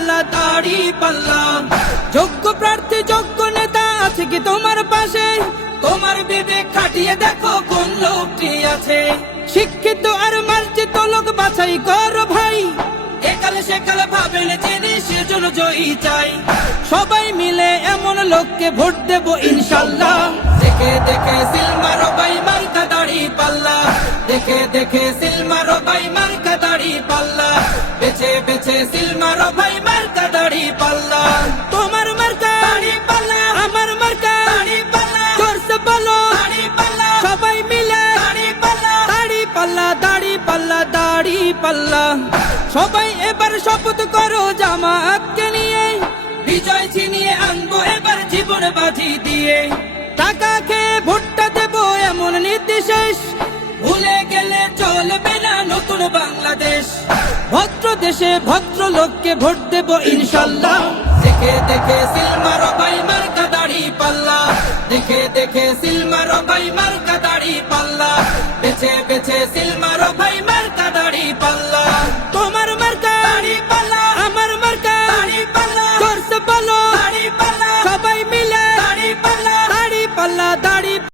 পাল্লা, দাড়ি পাল্লা। যোগ্য প্রার্থী, যোগ্য নেতা আছে কি তোমার পাশে? তোমার বিবেক খাটিয়ে দেখো কোন লোকটি আছে। শিক্ষিত আর মার্জিত লোক বাছাই কর ভাই। সেকালে ভাবেন জেনে সেজন্য জয়ী চাই। সবাই মিলে এমন লোককে ভোট দেব ইনশাল্লাহ। দেখে দেখে সিলমারো বাই মার্কা দাড়ি পাল্লা। দেখে দেখে সিলমারো বাই মার্কা দাড়ি সিলমারো ভাই মার্কা দাড়ি পাল্লা। তোমার মার্কা। দাড়ি পাল্লা। আমার মার্কা। দাড়ি পাল্লা। বলো। দাড়ি পাল্লা। সবাই মিলে। দাড়ি পাল্লা। দাড়ি পাল্লা দাড়ি পাল্লা দাড়ি পাল্লা। সবাই এবার শপথ করো জামাতকে নিয়ে। বিজয় ছিনিয়ে আনব এবার জীবন বাজি দিয়ে। টাকা খেয়ে ভোটটা দেবো এমন নীতি শেষ। ভুলে গেলে চলবে দেশে ভদ্র লোককে ভোট দেব ইনশাল্লাহ। দেখে দেখে সিলমারো বাইমার মার্কা পাল্লা। দেখে দেখে সিলমারো বাইমার মার্কা পাল্লা। বেছে বেছে সিলমারো